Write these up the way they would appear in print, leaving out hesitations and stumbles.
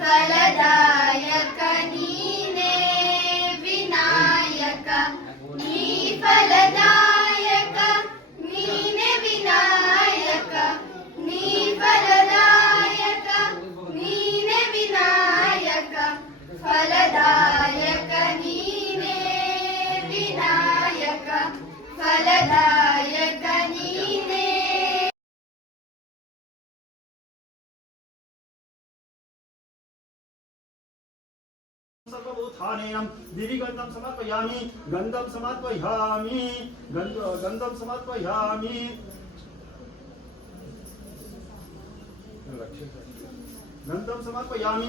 ಫಲದಾಯಕ ನೀನೇ ವಿನಾಯಕ ನೀ ಫಲದಾಯಕ ನೀನೇ ವಿನಾಯಕ ನೀ ಫಲದಾಯಕ ನೀನೇ ವಿನಾಯಕ ಫಲದಾಯಕ ನೀನೇ ವಿನಾಯಕ ಫಲದಾಯಕ ನೀನೇ. सर्वभूतानेनं दिवि गन्धं समर्पयामि गन्धं समर्पयामि गन्धं समर्पयामि गन्धं समर्पयामि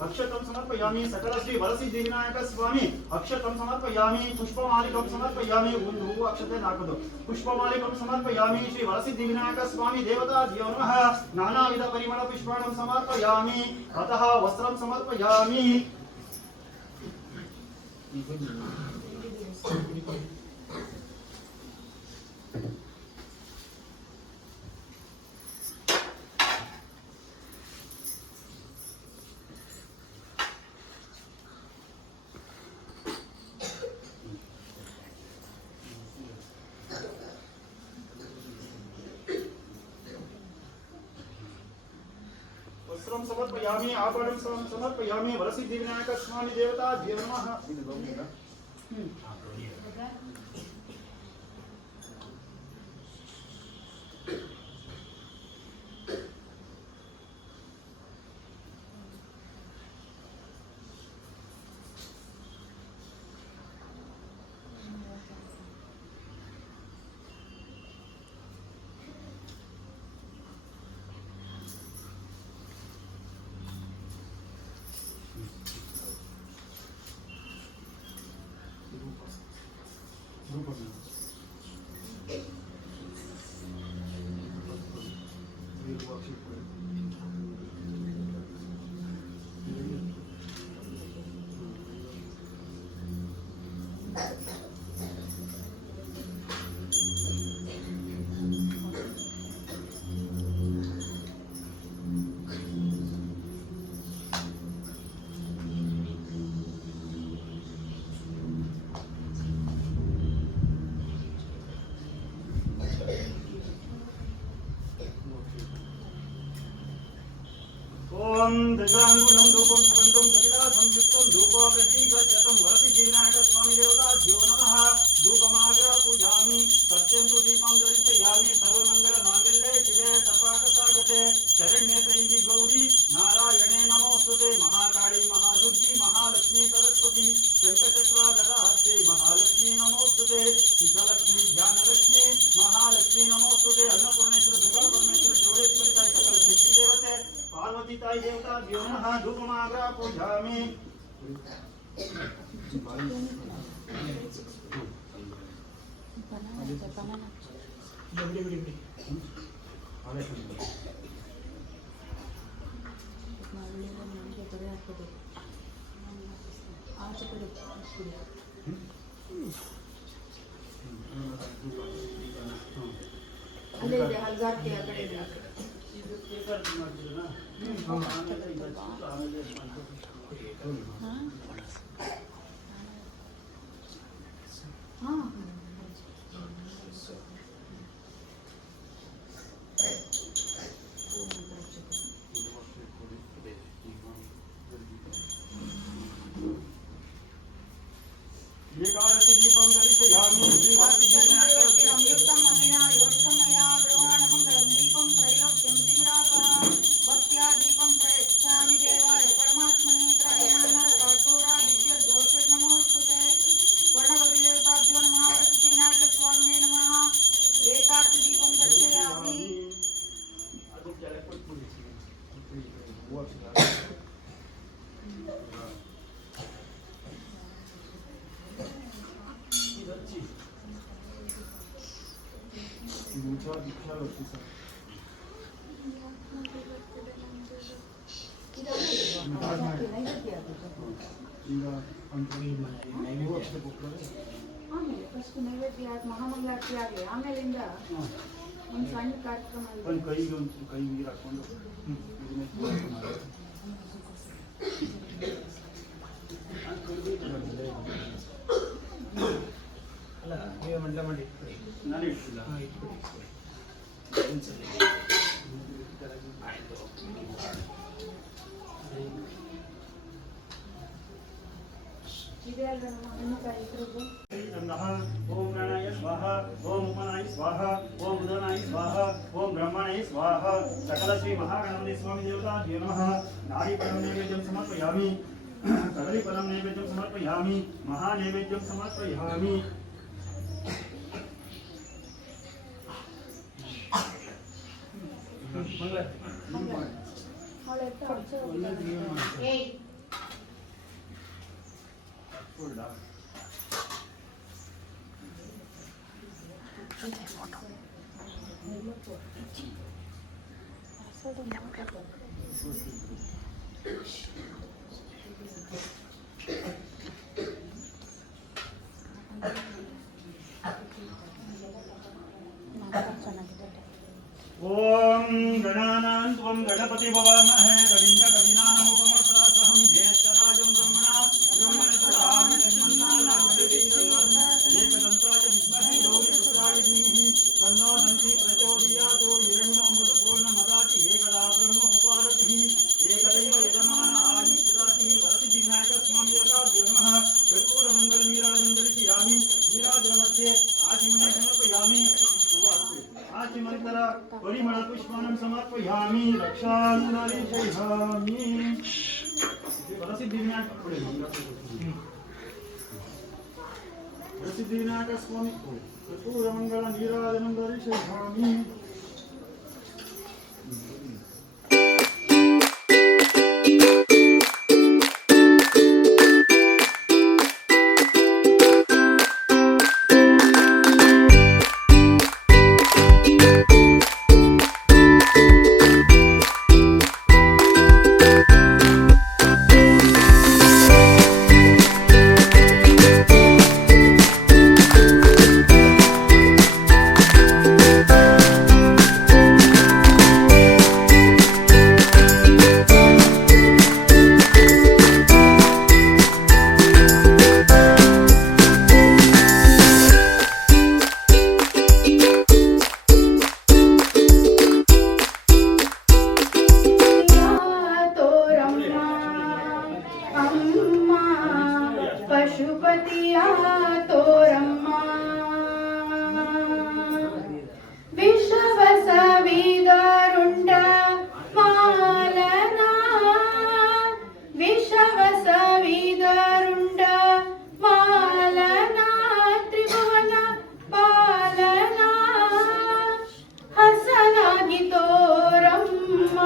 अक्षतं समर्पयामि सकल श्री वरसिद्धि विनायक स्वामी अक्षतं समर्पयामि पुष्पमालिकं समर्पयामि ಒಂದು ಹೂವು ಅಕ್ಷತೆ ನಾಲ್ಕು पुष्पमालिकं समर्पयामि श्री वरसिद्धि विनायक स्वामी देवताभ्यो नमः नानाविध परिमल पुष्पाणं समर्पयामि अतः वस्त्रं समर्पयामि वस्त्रं समर्पयामि आभरणं समर्पयामि वरसिद्धि विनायक स्वामी देवताभ्यो नमः ओम दशांगुलं धूपं सुगंधं कपिला संयुक्तं धूप प्रतीकं वरसिद्धि विनायक स्वामी देवताभ्यो नमः धूपमाग्र पूजामि सत्यं तु दीपं दर्शयामि सर्वमंगल मांगल्ये शिवे सर्वार्थसाधके शरण्ये त्र्यंबके गौरी नारायणे नमोस्तुते महाकाली महादुर्गी महालक्ष्मी सरस्वती शंखचक्र गदाहस्ते महालक्ष्मी नमोस्तुते सिद्धलक्ष्मी ज्ञानलक्ष्मी महालक्ष्मी नमोस्तुते अन्नपूर्णेश्वर दुर्गा परमेश्वर चौरेश्वरी फलिताय सकल शक्ति देवते पार्वती ताई देवताभ्यो नमः धूपमाग्र पूजामि ಅಲ್ಲಿದೆ ಹಲ್ಗಾರ್ತಿ ಆ ಕಡೆ ಇದೆ एकादशी दीपं दर्शयामि अमृतं अमिना योत्तमया ग्रहाणमङ्गलं दीपं त्रैलोक्यं दिग्रापः भक्त्या दीपं प्रयच्छामि देवाय परमात्मने त्रयमानरकर्पूरा दिव्यज्योतिर्नमोस्तुते वर्णगौरीदेवताभ्यो नमः वरसिद्धि विनायक स्वामिने नमः एकादशी दीपं दर्शयामि ಆಮೇಲೆ ಫಸ್ಟ್ ನೈವೇದ್ಯ ಮಹಾಮಂಗಳಾರತಿ ಆಗಲಿ ಆಮೇಲಿಂದ ಒಂದು ಸಣ್ಣ ಕಾರ್ಯಕ್ರಮ ಕೈಗೆ ನೀರು ಹಾಕೊಂಡು ಅಲ್ಲ ನೀವೇ ಮಂಡ ಮಾಡಿ ಇಟ್ಬಿಡಿ. ನಾನು ಇಟ್ಟಿಲ್ಲ. ಹಾಂ ಇಟ್ಬಿಡಿ ಒಂದ್ಸಲಿ. ಆಯ್ತು. ಇದೆ ಅಲ್ವಾ ನಮ್ಮ ಹಣ್ಣುಕಾಯಿ ಇದ್ರದ್ದು? नमः ओम गणाय स्वाहा ओम उपनाय स्वाहा ओम बुधनाय स्वाहा ओम ब्रह्मणाय स्वाहा सकल श्री महागणपति स्वामी देवताभ्यो नमः नारीफलं नैवेद्यं समर्पयामि कदलीफलं नैवेद्यं समर्पयामि महानैवेद्यं समर्पयामि ಅವಳು ಎತ್ತ ಹೊಡ್ಸೋದು. ಏಯ್ फुल्डा ओम गणानां त्वं गणपति भवामहे कविं च कविनामुपमस्रासहं ज्येष्ठराजं ब्रह्मणा एकदन्ताय विद्महे योगिपुत्राय धीमहि तन्नो दन्ति प्रचोदयात् हिरण्यो मृतपूर्णमदाति एकदा ब्रह्मोपहारतिः एकदैव यजमान आयि प्रदातिः वरतिजिघ्नायकस्वामी योगाभ्यो नमः कर्पूरमङ्गलनीराजं दर्शयामि नीराजनमध्ये आचमनं समर्पयामि आचमन्तर परिमलपुष्पाणं समर्पयामि रक्षानुदर्शयामि सिद्धिविनायकस्वामी कर्पूरमङ्गलनीराजनं दर्शयामि ಪಶುಪತಿಯ ತೋರಮ್ಮ ವಿಷವ ಸವಿದರುಂಡ ಮಾಲನ ವಿಷವ ಸವಿದರುಂಡ ಮಾಲನ ತ್ರಿಭುವನ ಪಾಲನ ಹಸನಾಗಿ ತೋರಮ್ಮ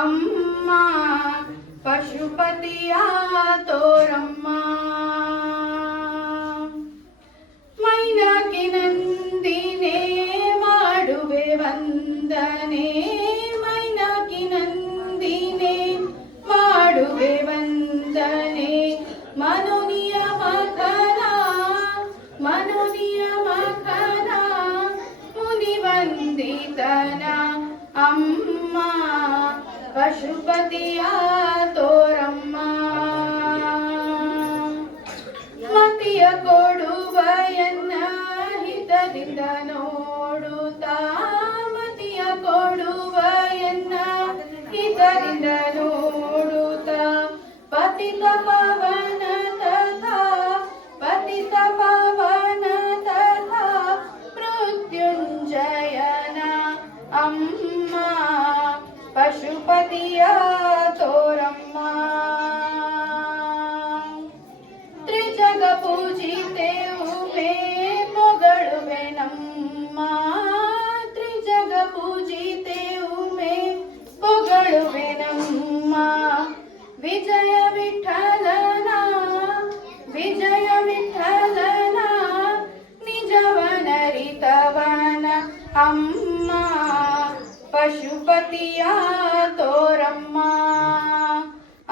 ಅಮ್ಮ ಪಶುಪತಿಯ ತೋರಮ್ಮ ಮೈನಾಕಿ ನಂದಿನೇ ಮಾಡುವೆ ವಂದನೆ ಮೈನಾಕಿ ನಂದಿನೇ ಮಾಡುವೆ ವಂದನೆ ಮನುನಿಯ ಮಖನ ಮುನಿವಂದಿತನ ಅಮ್ಮ ಪಶುಪತಿಯ ತೋರಮ್ಮ ಮತಿಯ ಕೊಡುವಯನ್ನ ಹಿತದಿಂದ ನೋಡುತ್ತಾ ಮತಿಯ ಕೊಡುವಯನ್ನ ಹಿತದಿಂದ ನೋಡುತ್ತಾ ಪತಿತ ಪವನ ತಥಾ ಪತಿತ ಪವನ ತಥಾ ಮೃತ್ಯುಂಜಯನ ಅಮ್ಮ ಪಶುಪತಿಯ ತೋರಮ್ಮ ತ್ರಿಜಗ ಪೂಜಿತೆವು ಮೇ ಮೊಗಳುವೆ ನಮ್ಮ ತ್ರಿಜಗ ಪೂಜಿತೆವು ಮೇ ಮೊಗಳುವೆ ನಮ್ಮ ವಿಜಯ ವಿಠಲನ ನಿಜವನರಿತವನ ಅಮ್ಮ ಪಶುಪತಿಯ ತೋರಮ್ಮ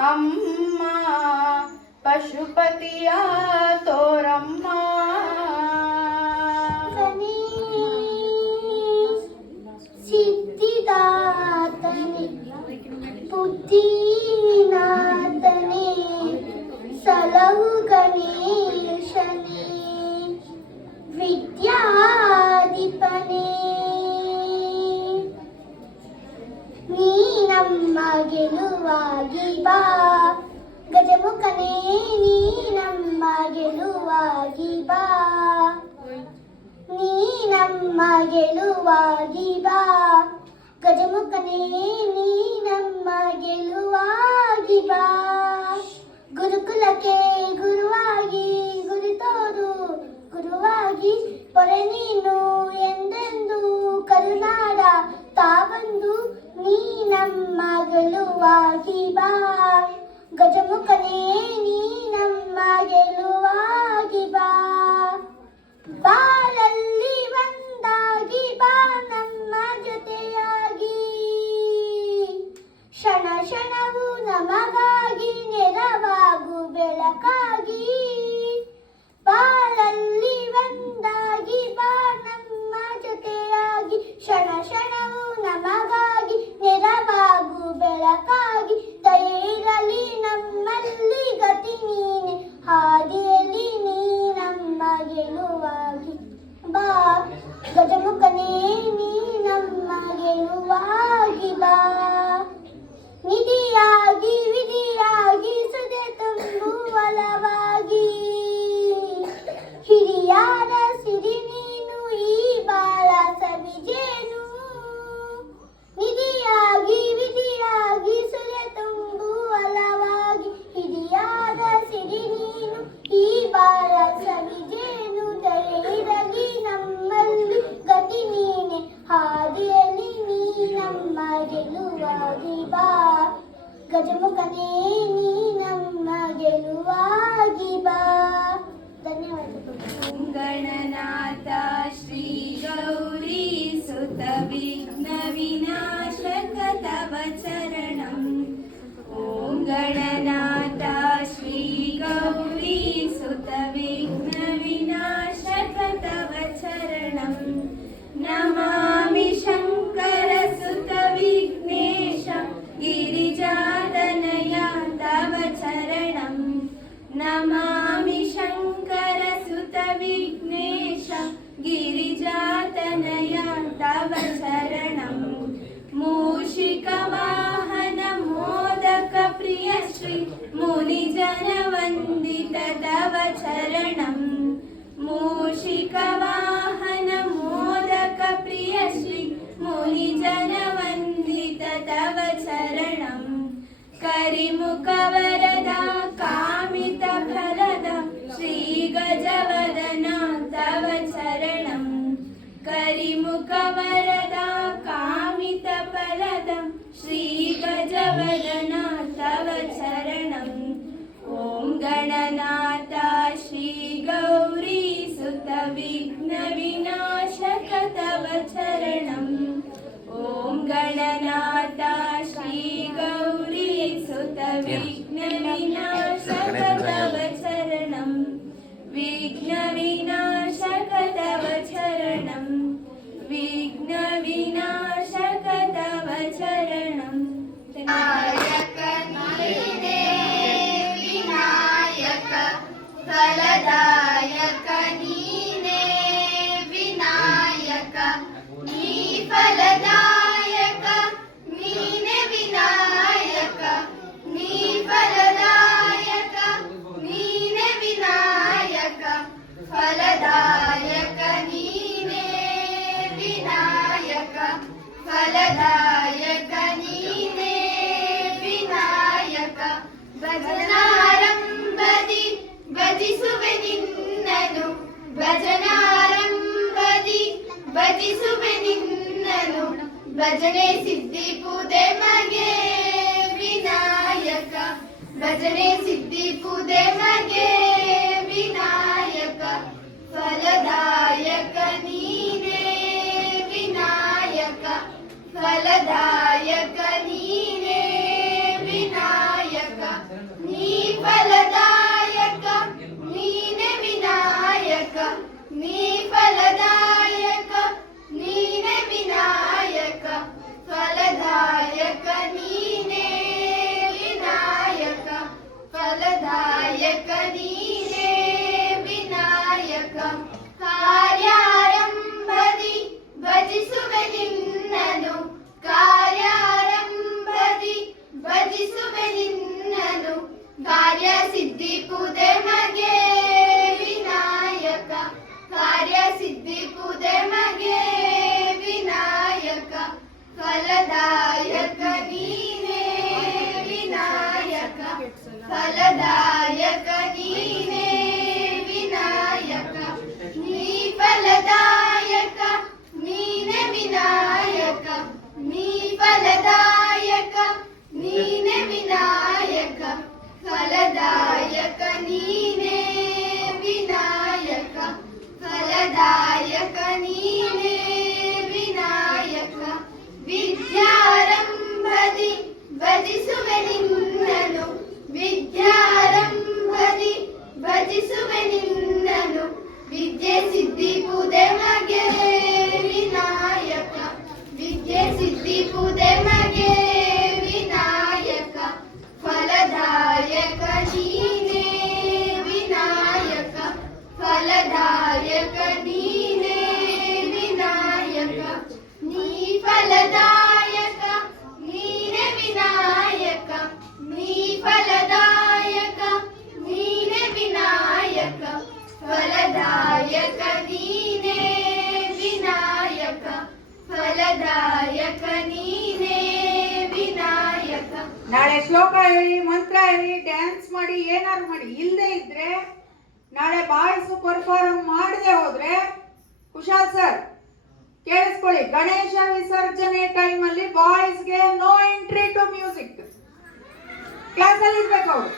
ಅಮ್ಮ ಪಶುಪತಿಯ ತೋರಮ್ಮ ಸಿದ್ಧಿದಾತನೆ ಬುದ್ಧಿ ಗೆಲುವಾಗಿ ಬಾ ಗಜಮುಖನೇ ನೀ ನಮ್ಮ ಗೆಲುವಾಗಿ ಬಾ ನೀ ನಮ್ಮ ಗೆಲುವಾಗಿ ಬಾ ಗಜಮುಖನೇ ನೀ ನಮ್ಮ ಗೆಲುವಾಗಿ ಬಾ ಗುರುಕುಲಕ್ಕೆ ಗುರುವಾಗಿ ಗುರುತೋರು ಗುರುವಾಗಿ ಪೊರೆ ನೀನು ಎಂದೆಂದು ಕರುನಾಡ ತಾವಂದು ನೀ ನಮ್ಮ ಗೆಲುವಾಗಿ ಬಾ ಗಜಮುಖನೇ ನೀ ನಮ್ಮ ಗೆಲುವಾಗಿ ಬಾ ಬಾಳಲ್ಲಿ ಒಂದಾಗಿ ಬಾ ನಮ್ಮ ಜೊತೆಯಾಗಿ ಕ್ಷಣ ಕ್ಷಣವು ನಮಗಾಗಿ ನೆರವಾಗು ಬೆಳಕಾಗಿ ಬಾಳಲ್ಲಿ ಒಂದಾಗಿ ಬಾ ನಮ್ಮ ಜೊತೆಯಾಗಿ ಕ್ಷಣ ಕ್ಷಣವು ನಮಗಾಗಿ ನೆರವಾಗು ಬೆಳಕಾಗಿ ದಯೆ ಇರಲಿ ನಮ್ಮಲ್ಲಿ ಗತಿ ನೀನೆ ಹಾದಿಯಲ್ಲಿ ನೀ ನಮ್ಮ ಗೆಲುವಾಗಿ ಬಾ ಗಜಮುಖನೇ ನೀ ನಮ್ಮ ಗೆಲುವಾಗಿ ಬಾ ನಿಧಿಯಾಗಿ ವಿಧಿಯಾಗಿ ಸುದೆ ತುಂಬುವಲವಾಗಿ ಹಿರಿಯಾರ ಸಿರಿ ನೀನು ಈ ಬಾಳ ಸವಿಜೇನು ನಿಧಿಯಾಗಿ ವಿಧಿಯಾಗಿ ಸುದೆ ತುಂಬುವಲವಾಗಿ ಹಿರಿಯಾರ ಸಿರಿ ನೀನು ಈ ಬಾಳ ಸವಿಜೇನು ದಯೆ ಇರಲಿ ನಮ್ಮಲ್ಲಿ ಗತಿ ನೀನೆ ಹಾದಿಯಲ್ಲಿ ನೀ ನಮ್ಮ ಗೆಲುವಾಗಿ ಬಾ ಗಜಮುಖನೇ ನೀ ನಮ್ಮ ಗೆಲುವಾಗಿ ಬಾ ಧನ್ಯವಾದಗಳು ಗಣನಾಥ ಶ್ರೀ ಗೌರಿ ಸುತ ವಿಘ್ನ ವಿನಾಶಕ ತವ ಚರಣಂ ಓಂ ಗಣನಾಥ ಶ್ರೀ ಗೌರಿ ಸುತ ವಿಘ್ನ ವಿನಾಶಕ ತವ ಚರಣಂ ನಮಾಮಿ ಶಂಕರ ಸುತ ವಿಘ್ನೇಶ ಗಿರಿಜಾತನಯ ತವ ಚರಣಂ ನಮಾಮಿ ಶಂಕರ ಸುತ ವಿಘ್ನೇಶ ಗಿರಿಜಾತನಯ ತವ ಚರಣಂ ಮೂಷಿಕ ವಾಹನ ಮೋದಕ ಪ್ರಿಯ ಶ್ರೀ ಮುನಿಜನ ವಂದಿತ ತವ ಚರಣಂ ಮೂಷಿಕ ವಾಹನ ಮೋದಕ ಪ್ರಿಯ ಶ್ರೀ ಮುನಿಜನ ವಂದಿತ ತವ ಚರಣಂ ಕರಿಮುಖ ವರದ ಕಾಮಿತ ಫಲದ ಶ್ರೀ ಗಜವದನ ತವ ಚರಣಂ ಕರಿಮುಖ ವರದ ಕಾಮಿತ ಫಲದ ಶ್ರೀ ಗಜವದನ ತವ ಚರಣಂ ಓಂ ಗಣನಾಥ ಶ್ರೀ ಗೌರಿ ಸುತ ವಿಘ್ನ ವಿನಾಶಕ ತವ ಚರಣಂ ಓಂ ಗಣನಾಥ ಶ್ರೀ ಗೌರಿ ಸುತ ವಿಘ್ನ ವಿನಾಶಕ ತವ ಚರಣಂ ವಿಘ್ನ ವಿನಾಶಕ ತವ ಚರಣಂ ವಿಘ್ನ ವಿನಾಶಕ ತವ ಚರಣಂ ವಿನಾಯಕ ನೀನೇ ವಿನಾಯಕ ಫಲದಾಯಕ ನೀನೇ ವಿನಾಯಕ ನೀ ಫಲದಾಯಕ ನೀನೇ ವಿನಾಯಕ ನೀ ಫಲದಾಯಕ ನೀನೇ ವಿನಾಯಕ ಫಲದಾಯಕ ನೀನೇ ವಿನಾಯಕ ಫಲದಾಯಕ ನೀನೇ ವಿನಾಯಕ ಭಜನಾರಂಭದಿ ಭಜಿಸುವೆ ನಿನ್ನನು ಭಜನಾರಂಭದಿ ಭಜಿಸುವೆ ನಿನ್ನನು ಭಜನೆ ಸಿದ್ಧಿ ಪೂದೆ ಮಗೆ ವಿನಾಯಕ ಭಜನೆ ಸಿದ್ಧಿ ಪೂದೆ ಮಗೆ ವಿನಾಯಕ ಫಲದಾಯಕ ನೀನೇ ವಿನಾಯಕ ಫಲದಾಯಕ ನೀನೇ ವಿನಾಯಕ ನೀ ಫಲದಾಯಕ ನೀನೇ ವಿನಾಯಕ ನೀ ಫಲದಾಯಕ ನೀನೇ ವಿನಾಯಕ ಫಲದಾಯಕ ನೀನೇ ವಿನಾಯಕ ಫಲದಾಯಕ ನೀನೇ ವಿನಾಯಕ ಕಾರ್ಯಾರ ನಾಳೆ ಶ್ಲೋಕ ಹೇಳಿ, ಮಂತ್ರ ಹೇಳಿ, ಡ್ಯಾನ್ಸ್ ಮಾಡಿ, ಏನಾದ್ರು ಮಾಡಿ. ಇಲ್ಲದೆ ಇದ್ರೆ ನಾಳೆ ಬಾಯ್ಸ್ ಪರ್ಫಾರ್ಮ್ ಮಾಡದೆ ಹೋದ್ರೆ, ಕುಶಾಲ್ ಸರ್ ಕೇಳಿಸ್ಕೊಳ್ಳಿ, ಗಣೇಶ ವಿಸರ್ಜನೆ ಟೈಮ್ ಅಲ್ಲಿ ಬಾಯ್ಸ್ಗೆ no entry to music. Class ಅಲ್ಲಿ ಇರ್ಬೇಕು ಅವರು,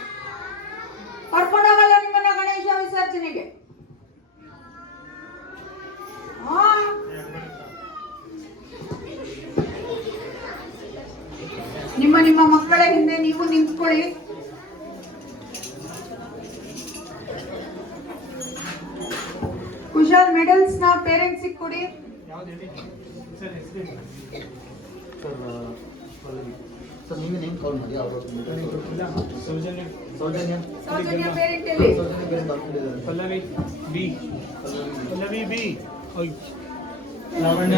ಕರ್ಕೊಂಡು ಹೋಗಲ್ಲ ನಿಮ್ಮನ್ನ ಗಣೇಶ ವಿಸರ್ಜನೆಗೆ. ನಿಮ್ಮ ಮಕ್ಕಳ ಹಿಂದೆ ನೀವು ನಿಂತ್ಕೊಳ್ಳಿ. ಕುಶಾಲ್ ಮೆಡಲ್ಸ್ ನ ಪೇರೆಂಟ್ಸ್ ಕೊಡಿ. ಸರ್ ನೀವೇ ನೇಮ್ ಕಾಲ್ ಮಾಡಿ. ಅವರು ಸೌಜನ್ಯ ಪೇರೆಂಟ್ ಅಲ್ಲಿ ಸೌಜನ್ಯ ಪೇರೆಂಟ್ ಹಾಕೊಂಡಿದ್ದಾರೆ. ಪಲ್ಲವಿ ಬಿ ಲಾವಣ್ಯ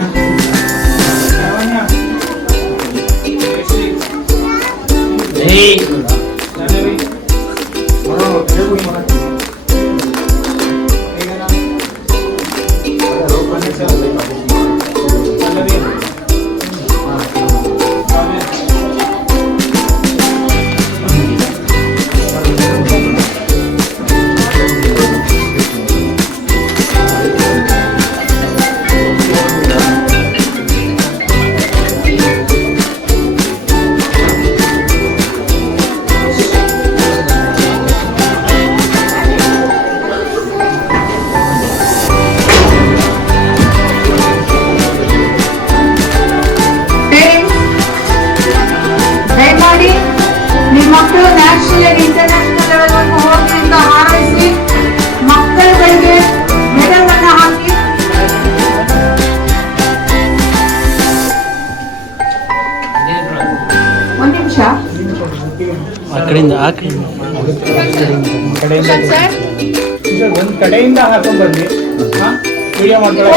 ಮಕ್ಕಳು ನ್ಯಾಷನಲ್ ಅಂಡ್ ಇಂಟರ್ನ್ಯಾಷನಲ್ ಲೆವೆಲ್ ವರೆಗೂ ಹೋಗಿ ಅಂತ ಹಾರೈಸಿ ಮಕ್ಕಳುಗಳಿಗೆ ಮೆಡಲ್ ಅನ್ನ ಹಾಕಿ. ಒಂದ್ ನಿಮಿಷ ಒಂದ್ ಕಡೆಯಿಂದ ಹಾಕೊಂಡ್ ಬನ್ನಿ. ವಿಡಿಯೋ ಮಾಡ್ಕೊಳ್ಳಿ.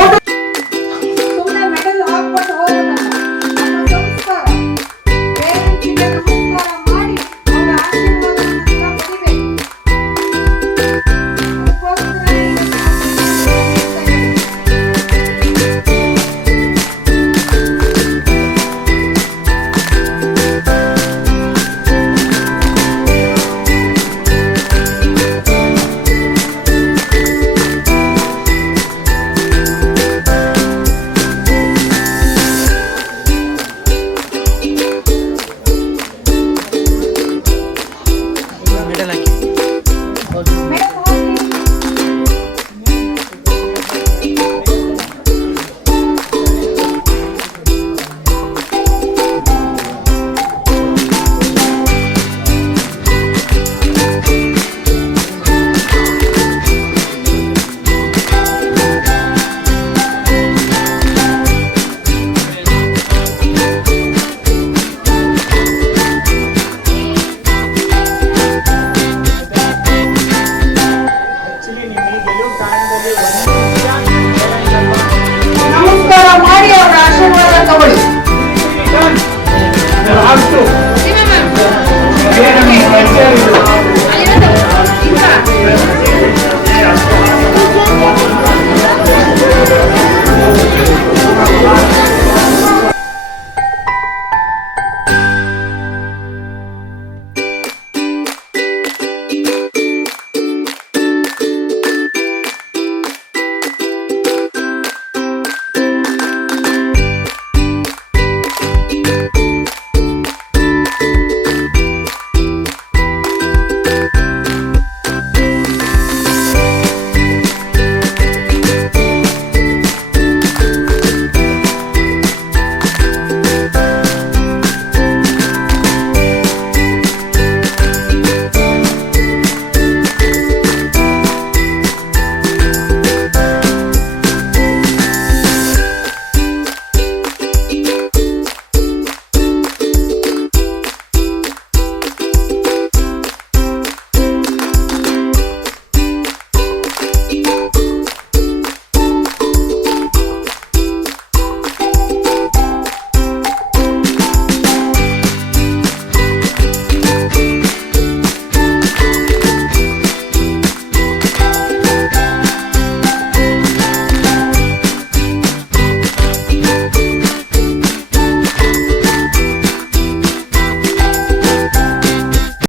ಸುಮ್ಮನೆ ಮೆಡಲ್ ಹಾಕ್ಬಿಟ್ಟು ಹೋಗೋದಲ್ಲ. ನಮ್ಮ ಸಂಸ್ಕಾರ ಪೇರೆಂಟ್ಸಿಗೆ ನಮಸ್ಕಾರ ಮಾಡಿ ಅವರ ಆಶೀರ್ವಾದವನ್ನು ಪಡಿಬೇಕು. ನಮಸ್ಕಾರ ಮಾಡಿ ಅವರ ಆಶೀರ್ವಾದ ತಗೊಳ್ಳಿ.